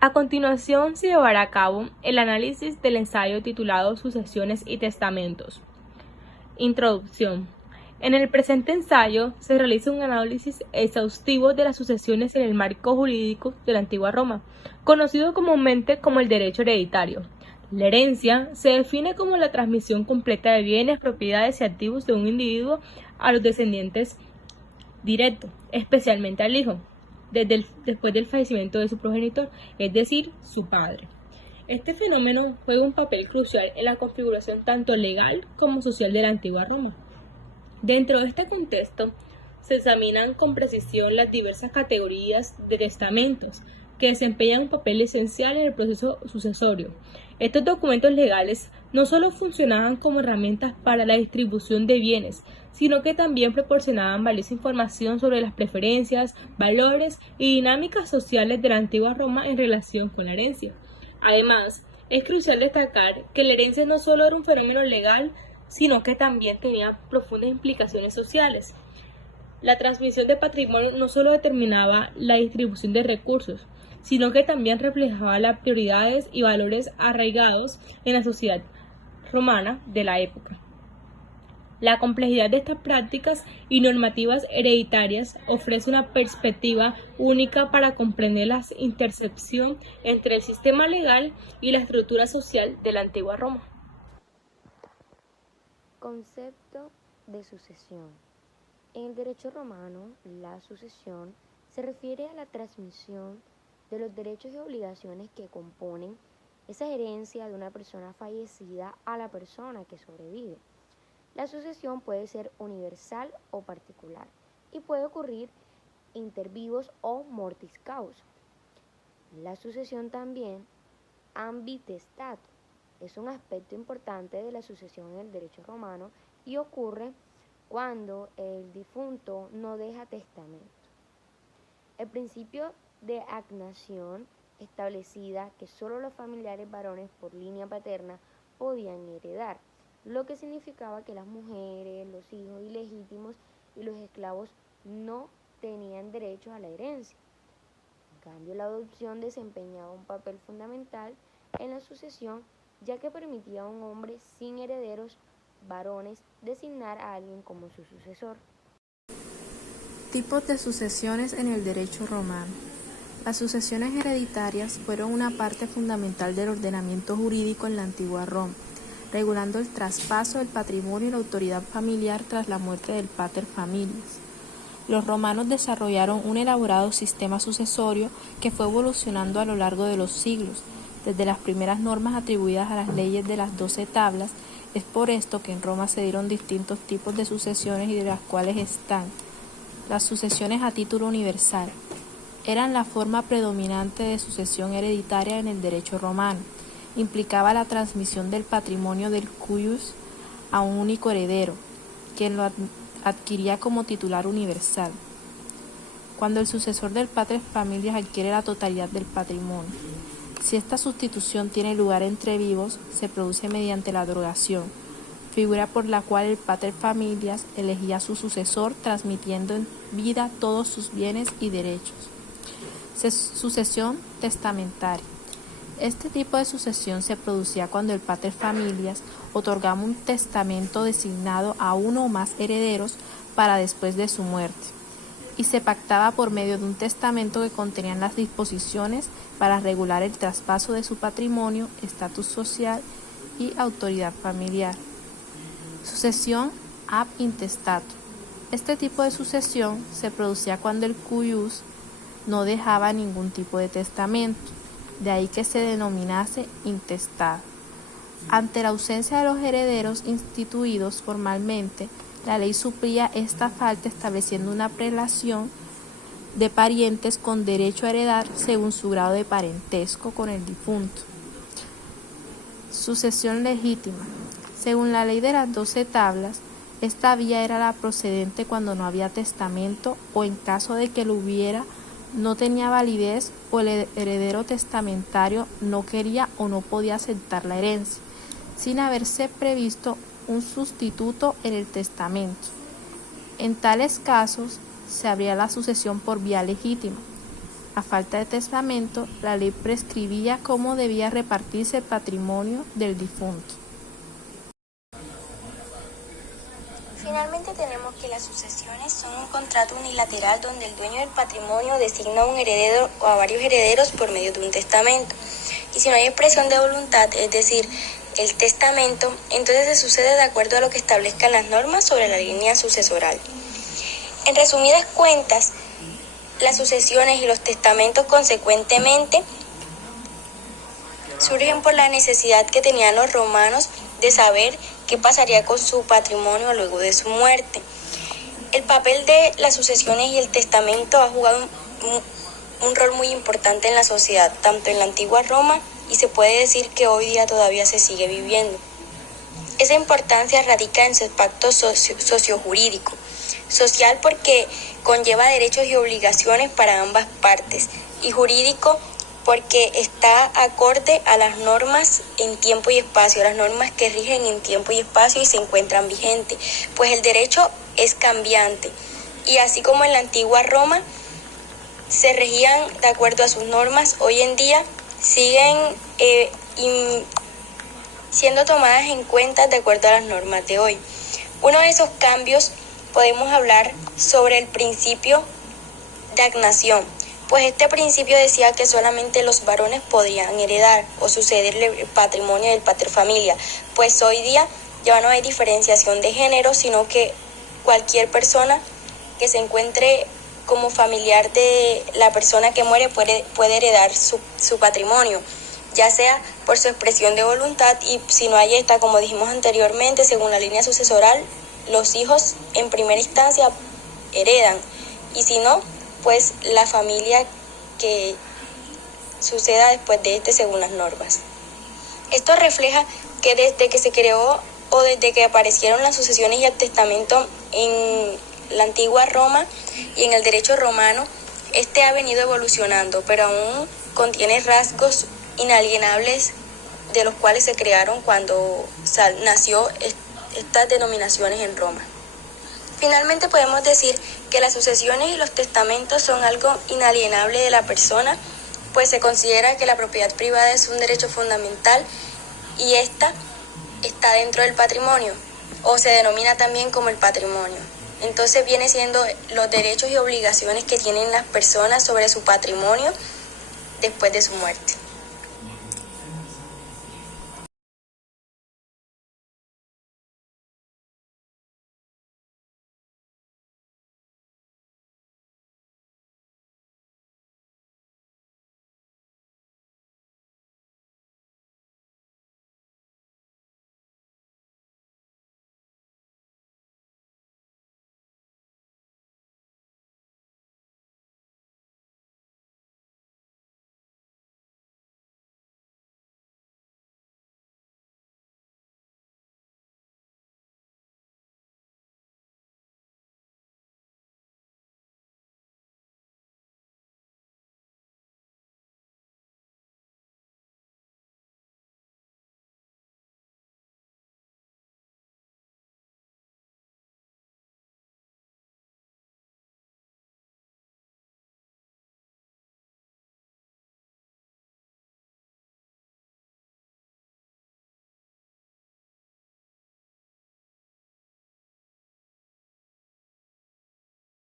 A continuación se llevará a cabo el análisis del ensayo titulado Sucesiones y Testamentos. Introducción. En el presente ensayo se realiza un análisis exhaustivo de las sucesiones en el marco jurídico de la antigua Roma, conocido comúnmente como el derecho hereditario. La herencia se define como la transmisión completa de bienes, propiedades y activos de un individuo a los descendientes directos, especialmente al hijo, después del fallecimiento de su progenitor, es decir, su padre. Este fenómeno juega un papel crucial en la configuración tanto legal como social de la antigua Roma. Dentro de este contexto, se examinan con precisión las diversas categorías de testamentos que desempeñan un papel esencial en el proceso sucesorio. Estos documentos legales no solo funcionaban como herramientas para la distribución de bienes, sino que también proporcionaban valiosa información sobre las preferencias, valores y dinámicas sociales de la antigua Roma en relación con la herencia. Además, es crucial destacar que la herencia no solo era un fenómeno legal, sino que también tenía profundas implicaciones sociales. La transmisión de patrimonio no solo determinaba la distribución de recursos, sino que también reflejaba las prioridades y valores arraigados en la sociedad romana de la época. La complejidad de estas prácticas y normativas hereditarias ofrece una perspectiva única para comprender la intersección entre el sistema legal y la estructura social de la antigua Roma. Concepto de sucesión. En el derecho romano, la sucesión se refiere a la transmisión de los derechos y obligaciones que componen esa herencia de una persona fallecida a la persona que sobrevive. La sucesión puede ser universal o particular y puede ocurrir inter vivos o mortis causa. La sucesión también ambitestato es un aspecto importante de la sucesión en el derecho romano y ocurre cuando el difunto no deja testamento. El principio de agnación establecida que solo los familiares varones por línea paterna podían heredar, lo que significaba que las mujeres, los hijos ilegítimos y los esclavos no tenían derecho a la herencia. En cambio, la adopción desempeñaba un papel fundamental en la sucesión, ya que permitía a un hombre sin herederos varones designar a alguien como su sucesor. Tipos de sucesiones en el derecho romano. Las sucesiones hereditarias fueron una parte fundamental del ordenamiento jurídico en la antigua Roma, regulando el traspaso del patrimonio y la autoridad familiar tras la muerte del pater familias. Los romanos desarrollaron un elaborado sistema sucesorio que fue evolucionando a lo largo de los siglos, desde las primeras normas atribuidas a las leyes de las 12 tablas. Es por esto que en Roma se dieron distintos tipos de sucesiones y de las cuales están las sucesiones a título universal. Eran la forma predominante de sucesión hereditaria en el derecho romano. Implicaba la transmisión del patrimonio del cuius a un único heredero, quien lo adquiría como titular universal, cuando el sucesor del pater familias adquiere la totalidad del patrimonio. Si esta sustitución tiene lugar entre vivos, se produce mediante la drogación, figura por la cual el pater familias elegía a su sucesor, transmitiendo en vida todos sus bienes y derechos. Sucesión testamentaria. Este tipo de sucesión se producía cuando el pater familias otorgaba un testamento designado a uno o más herederos para después de su muerte, y se pactaba por medio de un testamento que contenía las disposiciones para regular el traspaso de su patrimonio, estatus social y autoridad familiar. Sucesión ab intestato. Este tipo de sucesión se producía cuando el cuius no dejaba ningún tipo de testamento, de ahí que se denominase intestado. Ante la ausencia de los herederos instituidos formalmente, la ley suplía esta falta estableciendo una prelación de parientes con derecho a heredar según su grado de parentesco con el difunto. Sucesión legítima. Según la ley de las 12 tablas, esta vía era la procedente cuando no había testamento o en caso de que lo hubiera, no tenía validez o el heredero testamentario no quería o no podía aceptar la herencia, sin haberse previsto un sustituto en el testamento. En tales casos se abría la sucesión por vía legítima. A falta de testamento, la ley prescribía cómo debía repartirse el patrimonio del difunto. Finalmente tenemos que las sucesiones son un contrato unilateral donde el dueño del patrimonio designa a un heredero o a varios herederos por medio de un testamento. Y si no hay expresión de voluntad, es decir, el testamento, entonces se sucede de acuerdo a lo que establezcan las normas sobre la línea sucesoral. En resumidas cuentas, las sucesiones y los testamentos consecuentemente surgen por la necesidad que tenían los romanos de saber qué pasaría con su patrimonio luego de su muerte. El papel de las sucesiones y el testamento ha jugado un rol muy importante en la sociedad, tanto en la antigua Roma y se puede decir que hoy día todavía se sigue viviendo. Esa importancia radica en su impacto sociojurídico, social porque conlleva derechos y obligaciones para ambas partes, y jurídico porque está acorde a las normas en tiempo y espacio, las normas que rigen en tiempo y espacio y se encuentran vigentes, pues el derecho es cambiante, y así como en la antigua Roma se regían de acuerdo a sus normas, hoy en día siguen siendo tomadas en cuenta de acuerdo a las normas de hoy. Uno de esos cambios podemos hablar sobre el principio de agnación, pues este principio decía que solamente los varones podían heredar o sucederle el patrimonio del paterfamilia, pues hoy día ya no hay diferenciación de género, sino que cualquier persona que se encuentre como familiar de la persona que muere puede heredar su patrimonio, ya sea por su expresión de voluntad, y si no hay esta, como dijimos anteriormente, según la línea sucesoral, los hijos en primera instancia heredan, y si no, pues la familia que suceda después de según las normas. Esto refleja que desde que se creó o desde que aparecieron las sucesiones y el testamento en la antigua Roma y en el derecho romano, este ha venido evolucionando, pero aún contiene rasgos inalienables de los cuales se crearon cuando nació estas denominaciones en Roma. Finalmente podemos decir que las sucesiones y los testamentos son algo inalienable de la persona, pues se considera que la propiedad privada es un derecho fundamental y esta está dentro del patrimonio, o se denomina también como el patrimonio. Entonces viene siendo los derechos y obligaciones que tienen las personas sobre su patrimonio después de su muerte.